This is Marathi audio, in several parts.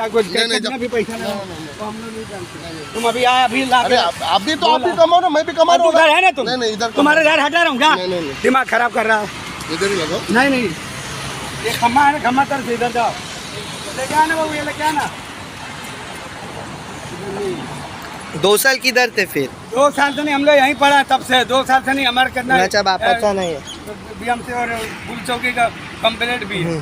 आप- नहीं, नहीं, जब- भी पैसा तो हम लोग नहीं जानते। तुम अभी आए अभी अरे आप भी तो आप भी कमाओ ना मैं भी कमा रहा हूँ उधर है ना तुम? नहीं नहीं इधर तुम्हारे घर हटा रहा हूँ क्या नहीं, नहीं, नहीं। दिमाग खराब कर रहा है। इधर ही लगाओ नहीं नहीं। ये खम्मा है ना खम्मा तर से इधर जाओ। लेके आना बाबू ये लेके आना दो साल किधर थे फिर? दो साल से नहीं हम लोग यहीं पढ़ा तब से। दो साल से नहीं हमारे कितना कुणाच्या बापाचा नाही आहे बीएमसी और पुलिस चौकी का कंप्लेंट भी है।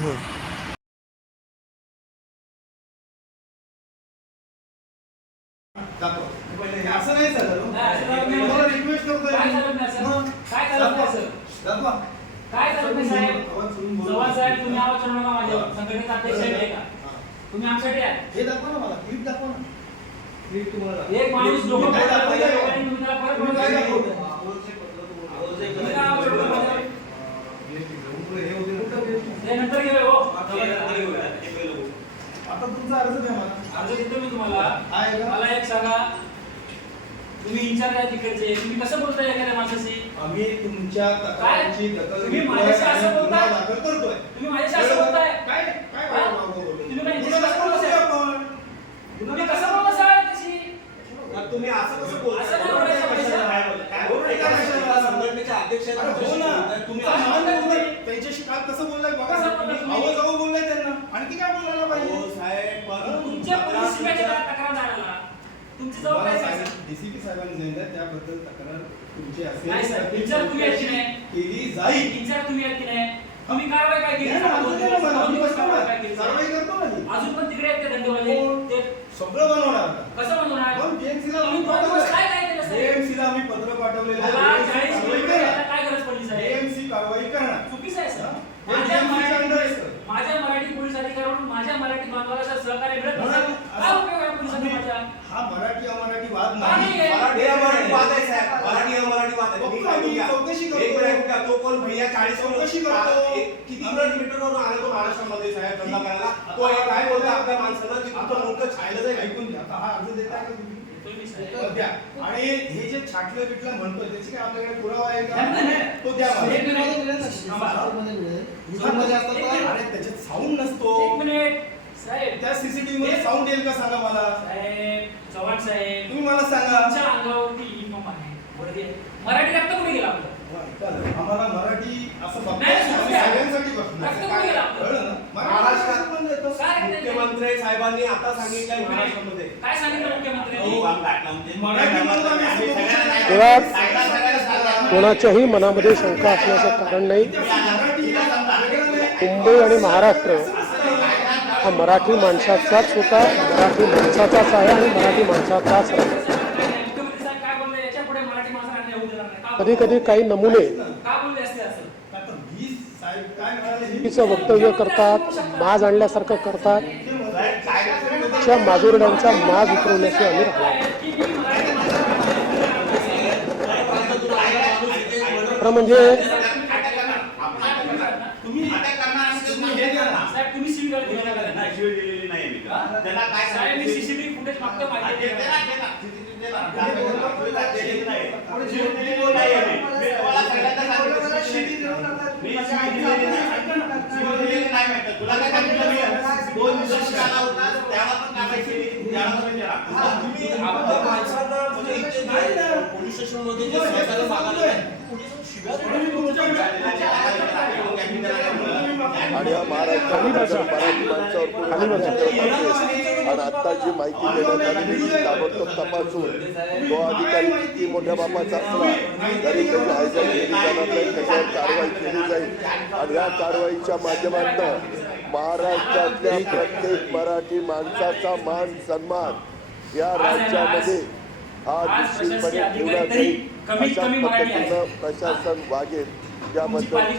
असं नाही झालं तुम्हाला रिक्वेस्ट करतोय काय. झालं नाही सर? मग? काय झालं नाही सर? दाखवा. काय झालं नाही साहेब. चव्हाण साहेब तुम्ही आवाज चढवू नका माझ्यावर संघटनेचा अध्यक्ष आहे का? तुम्ही आमच्याकडे या. हे दाखवा ना मला. क्लिप दाखवा ना. क्लिप तुम्हाला एक माणूस डोकं काय तुम्ही त्याला परत नंतर हो. आता तुमचा अर्ज द्या मला. अर्ज देतो मी तुम्हाला आहे का? मला एक सांगा तुम्ही इन्चार्ज आहे तिकडचे तुम्ही कसं बोलताय एखाद्या माणसाशी आम्ही तुमच्या तक्रारीची दखल तुम्ही घेतोय माझ्याशी आणि असं गुन्हा बोलताय? दाखल करतोय तुम्ही माझ्याशी असं बोलताय काय काय हा? मागं बोलतो? तुम्ही काय गुन्हा दाखल कसं करूया आपण. तुम्ही कसं बोलता तशी तुम्ही असं कसं बोलता? असं नाही बोलायचं. काय बोलता? काय हो? संघटनेचे अध्यक्ष आहेत, अरे हो तुमच्याशी ना. बोलताय. तुम्ही असं बोलताय. बोलताय. त्यांच्याशी काल कसं बोललाय बघा कसं बोललाय तुम्ही? अहो जाऊ बोललाय त्यांना आणखी काय बोलायला हो, पाहिजे साहेब, पण तुमच्या पोलीस शिपायाच्या घरात तक्रार झाला तुमची जबाबदारी काय सर? डीसीपी साहेबांनी सांगितलं त्याबद्दल तक्रार तुमची नाही असेल सर, तर ती विचार तुम्ही याची चौकशी नाही. केली जाईल इन्चार्ज तुम्ही आहेत की नाही तुम्ही कारवाई काय केली कारवाई. काय केली कारवाई करतो ना मी. अजून पण तिकडे आहेत ते धंदेवाले हो. ते सगळं बनवणार आता. कसं पण BMC ला तुम्ही आम्ही दोन दिवस काय काय केलं पाठवलंय. साहेब? BMC ला आम्ही पत्र पाठवलेलं आहे. मला BMC चाळीस कारवाई किलोमीटर करा. यायला काय गरज पडली साहेब BMC कारवाई करणार चुकीचं आहे सर हे माझ्या BMC च्या under आहे, मराठी सर. माझ्या मराठी पोलीस अधिकाऱ्याकडून सहकार्य मिळत नसेल काय उपयोग आहे माझ्या हा मराठी अमराठी वाद नाही नाही आहे? मराठी अमराठी वाद आहे, साहेब. मराठी अमराठी वाद आहे. बघतो मी काय आम्ही, बोलूया? चौकशी करतो. एक मिनिट ऐका. तो कोण भैया चाळीस चौकशी करतो. किती किलोमीटरवरून आला तो महाराष्ट्रामध्ये साहेब धंदा करायला तो हे काय बोलतो आपल्या माणसाला की तुमचं मोठं छायलं जाईल ऐकून घ्या आता हा अर्ज देताय का तुम्ही तुम्ही साहेब. तर द्या आणि हे जे छाटलं बिटलं म्हणतोय त्याची काय आपल्याकडे पुरावा आहे का. तो द्या मला. एक मिनिट. थांबा. अरे त्याच्यात साऊंड नसतो एक मिनिट साहेब. तुम्ही मला सांगा. तुमच्या अंगावरती युनिफॉर्म आहे. वर्दी आहे. मराठी रक्त कुठे गेला आपलं? आम्हाला मराठी असं नाही, नाही. सगळ्यांसाठी बघतो रक्त कुठे गेला आपलं? कळलं ना? महाराष्ट्रात पण देतो. काय मुख्यमंत्री साहेबांनी आता सांगितलंय महाराष्ट्रामध्ये. काय सांगितलं मुख्यमंत्र्यांनी? कोणाच्याही मनामध्ये शंका असण्याचं कारण नाही. मुंबई आणि महाराष्ट्र हा मराठी माणसाचाच होता मराठी माणसाचाच आहे आणि मराठी माणसाचाच राहील कधी कधी काही नमुने वक्तव्य करतात माज आणल्यासारखं करतात त्या माजुरड्यांचा माज उतरवण्याची आम्ही राहणार खरं म्हणजे तुम्ही तुम्ही हे द्या ना. साहेब तुम्ही शिवी गाळी दिली का? नाही, शिवी दिलेली नाहीये मी. त्यांना काय साहेब मी सांगितलं? सीसीटीव्ही फुटेज मागतो माहिती दे- दे ना, आहे. दे ना. दे ना. दिलेली नाही. शिवी दिलेली नाहीये मी. मी तुम्हाला सगळ्यांना सांगितलं, शिवी दिलेली नाही. मी शिवी दिलेली नाही. शिवी दिलेली नाही म्हटलं. तुला काय सांगितलं मी? दोन दिवस आला होता, त्याला पण काय केली? त्याला पण विचारा. तुम्ही आपल्या माणसांना म्हणजे इथे नाही ना. पोलीस स्टेशनमध्ये जे सहकार्य मागायला सांगतोय. पोलिसांना शिव्या आणि तुमच्याकडे- आणि या महाराष्ट्रामध्ये मराठी माणसावर आणि आता जी माहिती देण्यात आली ती ताबडतोब तपासून तो अधिकारी किती मोठ्या बापाचा असला तरी त्याची हायजॅक केली जाणार नाही त्याच्यावर कारवाई केली जाईल. आणि या कारवाईच्या माध्यमातून महाराष्ट्रातल्या प्रत्येक मराठी माणसाचा मान सन्मान या राज्यामध्ये हा निश्चितपणे ठेवला जाईल. अशा पद्धतीनं प्रशासन वागेल. मी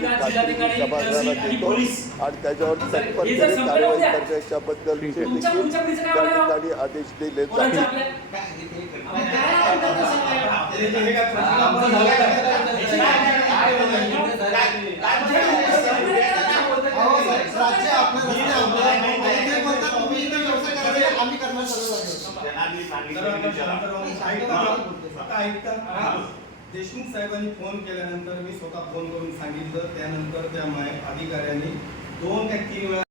सभागृहाला देतो आणि त्याच्यावर तत्परतेने कारवाई करण्याच्या बद्दलचे देखील त्या ठिकाणी आदेश दिले कोणाचं देशमुख साहेबांनी फोन केल्यानंतर मी स्वतः फोन करून सांगितलं. त्यानंतर त्या अधिकाऱ्यांनी दोन ते तीन वेळा